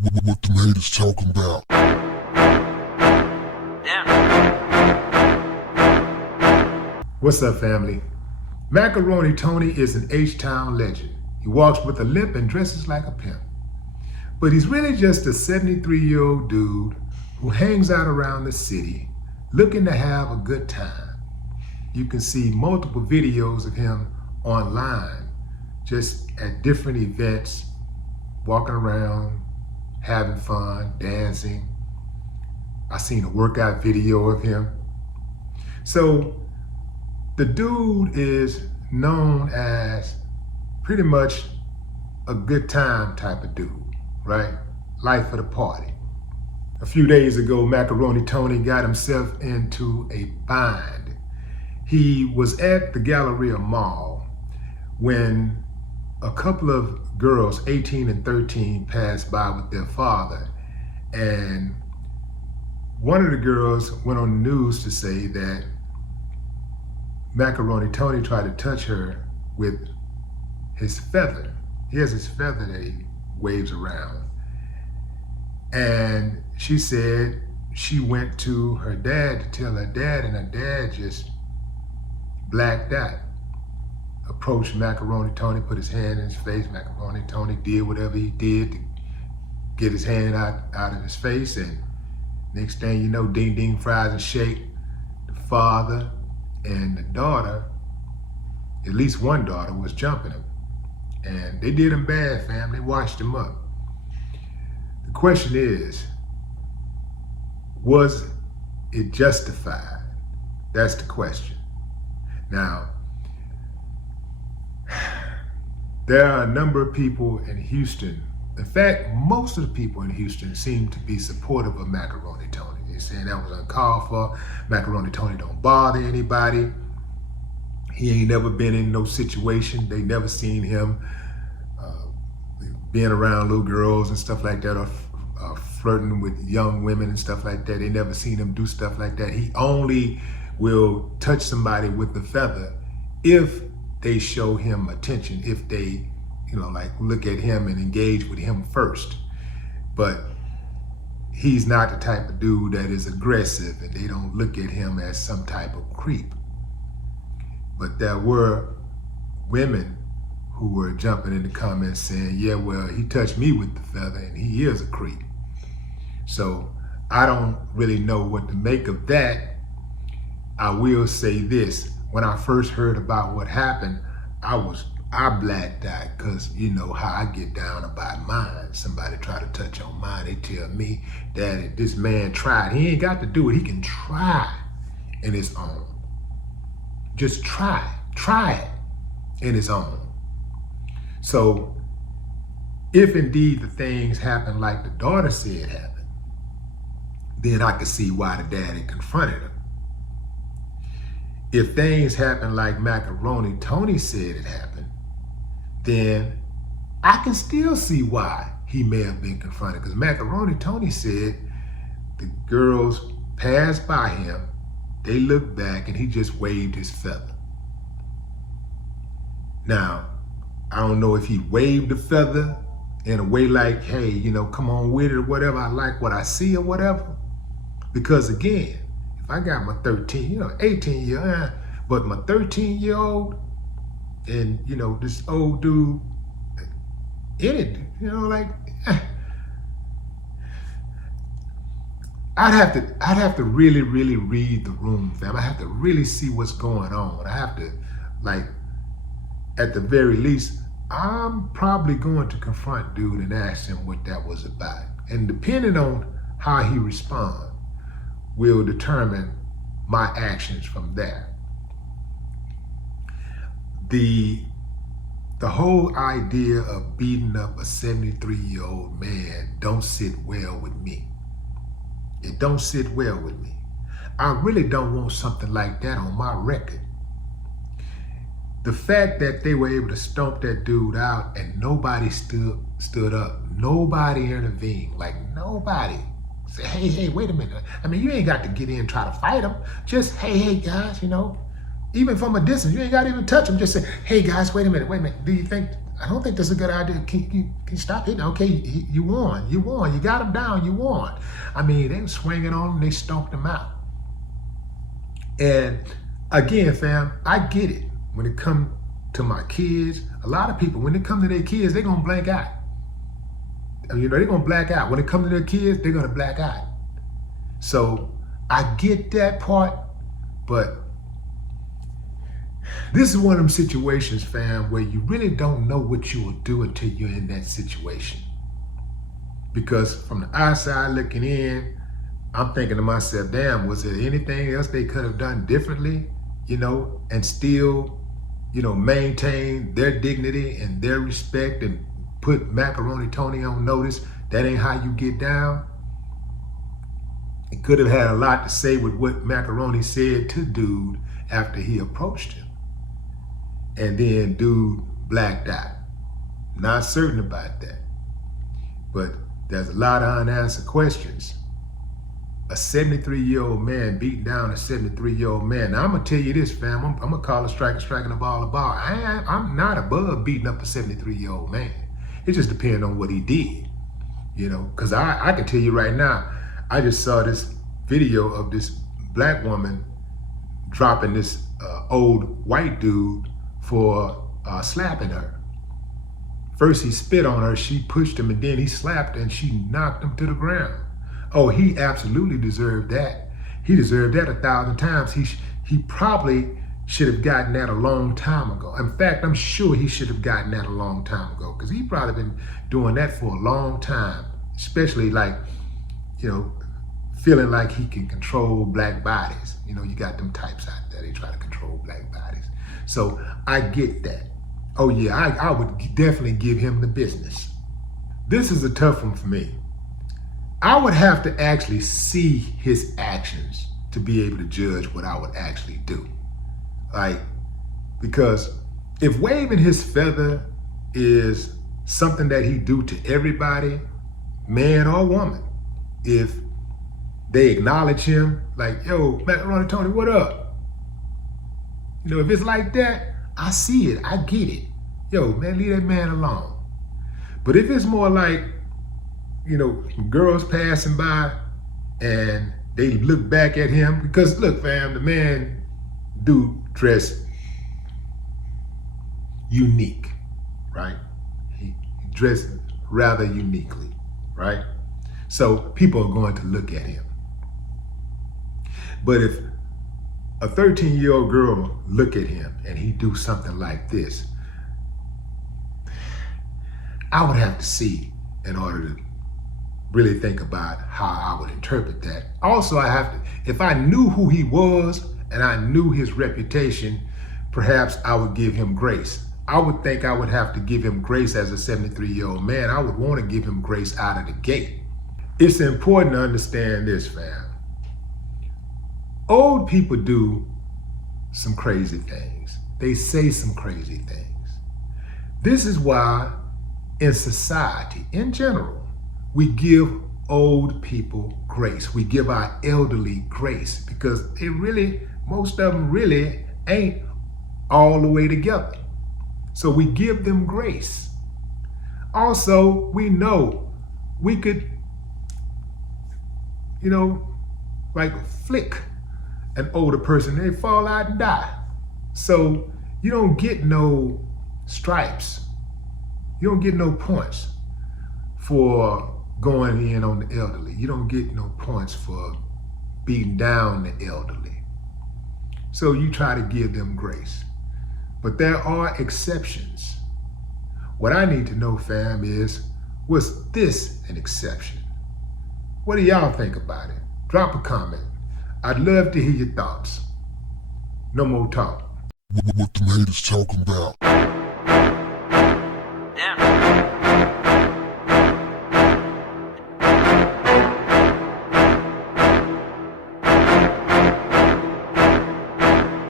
What them haters talking about? What's up, family? Macaroni Tony is an H-Town legend. He walks with a limp and dresses like a pimp. But he's really just a 73-year-old dude who hangs out around the city looking to have a good time. You can see multiple videos of him online, just at different events, walking around, having fun, dancing. I seen a workout video of him. So the dude is known as pretty much a good time type of dude, right? Life of the party. A few days ago, Macaroni Tony got himself into a bind. He was at the Galleria Mall when a couple of girls, 18 and 13, passed by with their father. And one of the girls went on the news to say that Macaroni Tony tried to touch her with his feather. He has his feather that he waves around. And she said she went to her dad to tell her dad, and her dad just blacked out. Approached Macaroni Tony, put his hand in his face. Macaroni Tony did whatever he did to get his hand out of his face, and next thing you know, ding ding fries and shake. The father and the daughter, at least one daughter, was jumping him. And they did him bad, fam. They washed him up. The question is, was it justified? That's the question. Now, there are a number of people in Houston. In fact, most of the people in Houston seem to be supportive of Macaroni Tony. They're saying that was uncalled for. Macaroni Tony don't bother anybody. He ain't never been in no situation. They never seen him being around little girls and stuff like that, or flirting with young women and stuff like that. They never seen him do stuff like that. He only will touch somebody with the feather if they show him attention, if they, like look at him and engage with him first. But he's not the type of dude that is aggressive, and they don't look at him as some type of creep. But there were women who were jumping in the comments saying, yeah, well, he touched me with the feather and he is a creep. So I don't really know what to make of that. I will say this. When I first heard about what happened, I blacked out, because you know how I get down about mine. Somebody try to touch on mine, they tell me that this man tried. He ain't got to do it. He can try in his own. Just try it in his own. So if indeed the things happen like the daughter said happened, then I could see why the daddy confronted him. If things happen like Macaroni Tony said it happened, then I can still see why he may have been confronted. Because Macaroni Tony said the girls passed by him, they looked back, and he just waved his feather. Now, I don't know if he waved the feather in a way like, hey, come on with it or whatever. I like what I see or whatever. Because again, if I got my 18-year-old, but my 13-year-old and, this old dude in it, I'd have to really, really read the room, fam. I have to really see what's going on. I have to, at the very least, I'm probably going to confront dude and ask him what that was about. And depending on how he responds, will determine my actions from there. The whole idea of beating up a 73-year-old man don't sit well with me. It don't sit well with me. I really don't want something like that on my record. The fact that they were able to stomp that dude out and nobody stood up, nobody intervened, nobody said, hey, wait a minute. I mean, you ain't got to get in and try to fight him. Just, hey, guys, even from a distance, you ain't got to even touch him. Just say, hey, guys, wait a minute. Do you think I don't think that's a good idea. Can you stop hitting? Okay, you won. You won. You got him down. You won. I mean, they were swinging on him. They stomped him out. And again, fam, I get it. When it comes to my kids, a lot of people, when it comes to their kids, they're going to blank out. You know, they're going to black out. When it comes to their kids, they're going to black out. So I get that part, but this is one of them situations, fam, where you really don't know what you will do until you're in that situation. Because from the outside looking in, I'm thinking to myself, damn, was there anything else they could have done differently, you know, and still, you know, maintain their dignity and their respect and put Macaroni Tony on notice? That ain't how you get down. It could have had a lot to say with what Macaroni said to dude after he approached him. And then dude blacked out. Not certain about that. But there's a lot of unanswered questions. A 73-year-old man beating down a 73-year-old man. Now, I'm going to tell you this, fam. I'm going to call a striker striking a ball a ball. I'm not above beating up a 73-year-old man. It just depends on what he did. You know, because I can tell you right now, I just saw this video of this black woman dropping this old white dude for slapping her. First he spit on her, she pushed him, and then he slapped her and she knocked him to the ground. Oh, he absolutely deserved that. He deserved that 1,000 times. He probably should have gotten that a long time ago. In fact, I'm sure he should have gotten that a long time ago, because he probably been doing that for a long time, especially like, you know, feeling like he can control black bodies. You know, you got them types out there, they try to control black bodies. So I get that. Oh yeah, I would definitely give him the business. This is a tough one for me. I would have to actually see his actions to be able to judge what I would actually do. Like, because if waving his feather is something that he do to everybody, man or woman, if they acknowledge him, like, yo, Macaroni Tony, what up? You know, if it's like that, I see it, I get it. Yo, man, leave that man alone. But if it's more like, you know, girls passing by and they look back at him, because look, fam, the man do dress unique, right? He dressed rather uniquely, right? So people are going to look at him. But if a 13-year-old girl look at him and he do something like this, I would have to see in order to really think about how I would interpret that. Also, I have to, if I knew who he was and I knew his reputation, perhaps I would give him grace. I would think I would have to give him grace as a 73-year-old man. I would want to give him grace out of the gate. It's important to understand this, fam. Old people do some crazy things. They say some crazy things. This is why in society, in general, we give old people grace. We give our elderly grace, because they really, most of them really ain't all the way together. So we give them grace. Also, we know we could, you know, like flick an older person, they fall out and die. So you don't get no stripes. You don't get no points for going in on the elderly. You don't get no points for beating down the elderly. So you try to give them grace. But there are exceptions. What I need to know, fam, is, was this an exception? What do y'all think about it? Drop a comment. I'd love to hear your thoughts. No more talk. What the haters talking about? Damn.